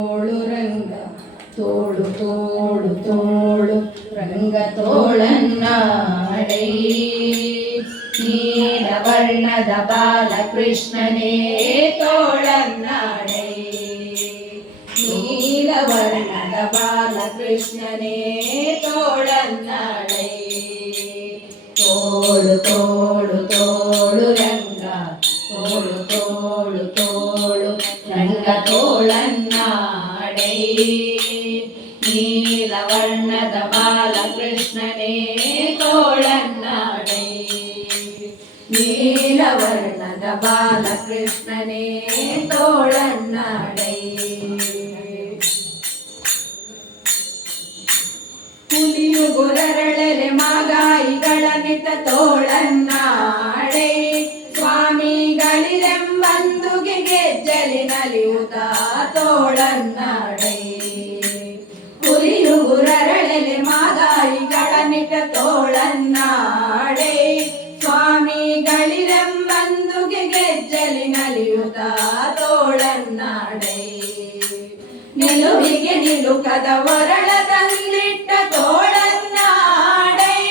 ತೋಳು ರಂಗ ತೋಳು ತೋಳು ತೋಳು ರಂಗ ತೋಳನ್ನಾಡೈ ನೀಲವರ್ಣದ ಬಾಲಕೃಷ್ಣನೇ ತೋಳನ್ನಾಡೈ ನೀಲವರ್ಣದ ಬಾಲಕೃಷ್ಣನೇ ತೋಳನ್ನಾಡೈ ತೋಳು ತೋಳು ತೋಳು ರಂಗ ತೋಳು ತೋಳು ತೋಳು ರಂಗ ತೋಳನ್ನಾಡೈ ನೀಲವರ್ಣದ ಬಾಲಕೃಷ್ಣನೇ ತೋಳನ್ನಾಡೈ ನೀಲವರ್ಣದ ಬಾಲಕೃಷ್ಣನೇ ತೋಳನ್ನಾಡೈ ಹುಲಿಯು ಗುರರಳೆಲೆ ಮಾಗಾಯಿಗಳ ನಿತ ತೋಳನ್ನಾಡೈ ಸ್ವಾಮಿಗಳಿರೆಂಬಂದುಗೆ ಗೆಜ್ಜಲಿ ನಲಿಯುತ್ತ ತೋಳನ್ನಾಡೈ ಹುಲಿಯು ಗುರರಳೆಲೆ ಮಾಗಾಯಿಗಳ ನಿತ ತೋಳನ್ನಾಡೈ ಸ್ವಾಮಿಗಳಿರೆಂಬಂದುಗೆ ಗೆಜ್ಜಲಿ ನಲಿಯುತ್ತ ತೋಳನ್ನಾಡೈ ನಿಲುವಿಗೆ ನಿಲುಕದ ಒರಳ ತಂದಿಟ್ಟ ತೋಳನ್ನಾಡೈ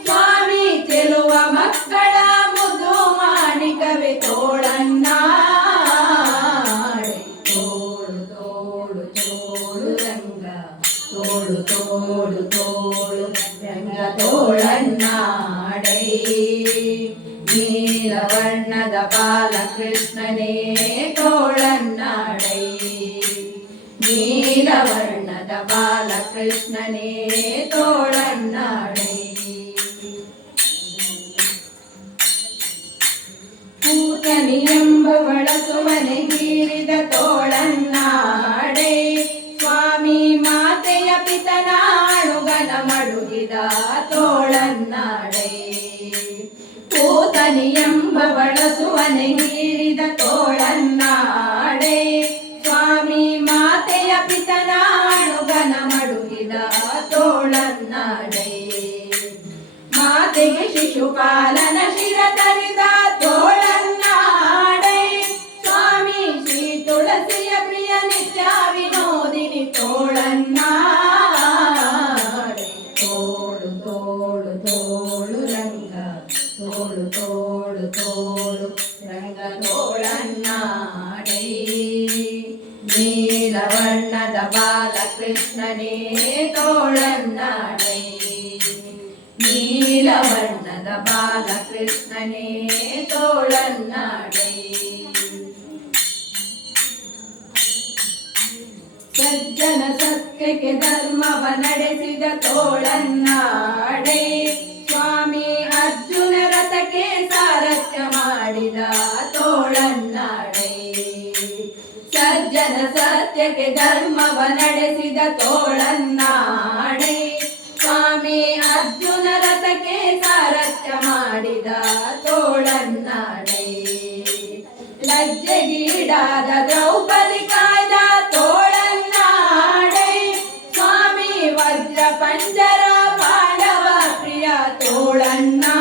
ಸ್ವಾಮಿ ಚೆಲುವ ಮಕ್ಕಳ ಮುದ್ದು ಮಾಣಿಕವೇ ತೋಳನ್ನಾಡೈ ತೋಳು ತೋಳು ತೋಳು ರಂಗ ತೋಳು ತೋಳು ತೋಳು ರಂಗ ತೋಳನ್ನಾಡೈ ನೀಲವರ್ಣದ ಬಾಲಕೃಷ್ಣನೇ ತೋಳನ್ನಾಡೈ ನೀಲವರ್ಣದ ಬಾಲಕೃಷ್ಣನೇ ತೋಳನ್ನಾಡೈ ಪೂತನಿ ಎಂಬವಳ ಸುಮನೆಗೀರಿದ ತೋಳನ್ನಾಡೈ ಸ್ವಾಮಿ ಮಾತೆಯ ಪಿತನಾಳುಗನ ಮಡುಗಿದ ತೋಳನ್ನಾಡೈ ಪೂತನಿ ಎಂಬವಳ ಸುಮನೆಗೀರಿದ ತೋಳನ್ನಾಡೈ ಸ್ವಾಮಿ ಮಾತೆಯ ಪಿತನಾಳುಗನ ಮಡುಗಿದ ತೋಳನ್ನಾಡೈ ಮಾತೆಗೆ ಶಿಶುಪಾಲನ ಶಿರ ತರಿದ ತೋಳನ್ನಾಡೈ ಸ್ವಾಮಿ ಶ್ರೀ ತುಳಸಿಯ ಪ್ರಿಯ ನಿತ್ಯ ವಿನೋದಿನಿ ತೋಳನ್ನಾಡೈ ತೋಳು ತೋಳು ತೋಳು ರಂಗ ತೋಳು ತೋಳು ತೋಳು ರಂಗ ತೋಳನ್ನಾಡೈ ನೀಲವರ್ಣದ ಬಾಲಕೃಷ್ಣನೇ ತೋಳನ್ನಾಡೈ ನೀಲವರ್ಣದ ಬಾಲಕೃಷ್ಣನೇ ತೋಳನ್ನಾಡೈ ಸಜ್ಜನ ಸತ್ಯಕ್ಕೆ ಧರ್ಮವ ನಡೆಸಿದ ತೋಳನ್ನಾಡೈ ಸ್ವಾಮಿ ಅರ್ಜುನ ರಥಕ್ಕೆ ಸಾರಥ್ಯ ಮಾಡಿದ ತೋಳನ್ನಾಡೈ ಸಜ್ಜನ ಸತ್ಯಕ್ಕೆ ಧರ್ಮವ ನಡೆಸಿದ ತೋಳನ್ನಾಡೈ ಸ್ವಾಮಿ ಅರ್ಜುನ ರಥಕ್ಕೆ ಸಾರಥ್ಯ ಮಾಡಿದ ತೋಳನ್ನಾಡೈ ಲಜ್ಜೆಗೀಡಾದ ದ್ರೌಪದಿ ಕಾಯ್ದ ತೋಳನ್ನಾಡೈ ಸ್ವಾಮಿ ವಜ್ರ ಪಂಜರ ಪಾಂಡವ ಪ್ರಿಯ ತೋಳನ್ನಾಡೈ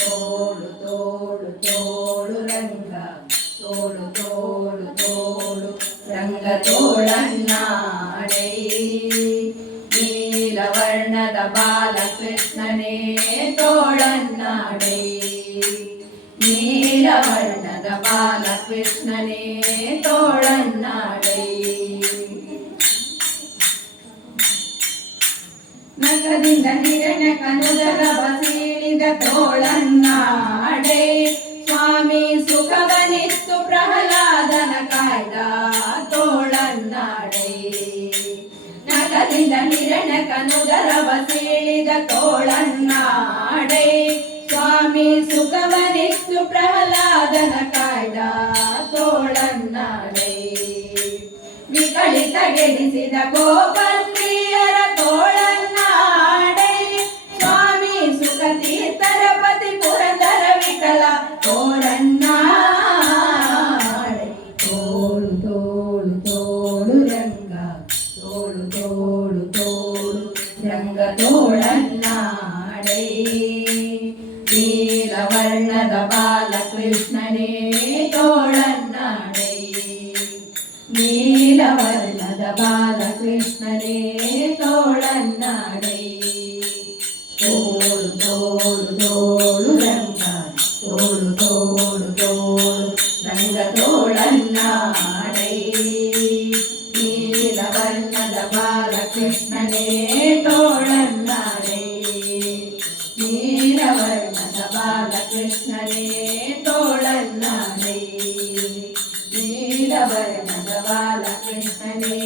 ತೋಳು ತೋಳು ತೋಳು ರಂಗ ತೋಳು ತೋಳು ತೋಳು ರಂಗ ತೋಳನ್ನಾಡೈ ನೀಲವರ್ಣದ ಬಾಲಕೃಷ್ಣನೇ ತೋಳನ್ನಾಡೈ ನೀಲವರ್ಣದ ಬಾಲಕೃಷ್ಣನೇ ತೋಳನ್ನಾಡೈ ನಗದಿಂದ ಹಿರಣ್ಯ ಕನುದರ ಬಸೀಳಿದ ತೋಳನ್ನಾಡೈ ಸ್ವಾಮಿ ಸುಖವನಿತ್ತು ಪ್ರಹ್ಲಾದನ ಕಾಯ್ದ ತೋಳನ್ನಾಡೈ ನಗದಿಂದ ಹಿರಣ್ಯ ಕನುದರ ಬಸೀಳಿದ ತೋಳನ್ನಾಡೈ ಸ್ವಾಮಿ ಸುಖವನಿತ್ತು ಪ್ರಹ್ಲಾದನ ಕಾಯ್ದ ತೋಳನ್ನಾಡೈ ವಿಕಳಿತ ಗೆಡಿಸಿದ ಗೋಪಸ್ತ್ರೀಯರ ತೋಳನ್ನಾಡೈ ಸ್ವಾಮಿ ಸುಖತೀರ್ಥರ ಪತಿ ಪುರಂದರ ವಿಠಲ ತೋಳನ್ನಾಡೈ ತೋಳು ತೋಳು ತೋಳು ರಂಗ ತೋಳು ತೋಳು ತೋಳು ರಂಗ ತೋಳನ್ನಾಡೈ ನೀಲವರ್ಣದ ಬಾಲಕೃಷ್ಣನೇ ತೋಳನ್ನಾಡೈ ನೀಲವರ್ಣದ ಬಾಲಕೃಷ್ಣನೇ ತೋಳನ್ನಾಡೈ ತೋಳು ತೋಳು ತೋಳು ರಂಗ ತೋಳು ತೋಳು ತೋಳು ರಂಗ ತೋಳನ್ನಾಡೈ ನೀಲವರ್ಣದ ಬಾಲಕೃಷ್ಣನೇ ತೋಳನ್ನಾಡೈ ನೀಲವರ್ಣದ ಬಾಲಕೃಷ್ಣನೇ ತೋಳನ್ನಾಡೈ ನೀಲವರ್ಣದ ಬಾಲಕೃಷ್ಣನೇ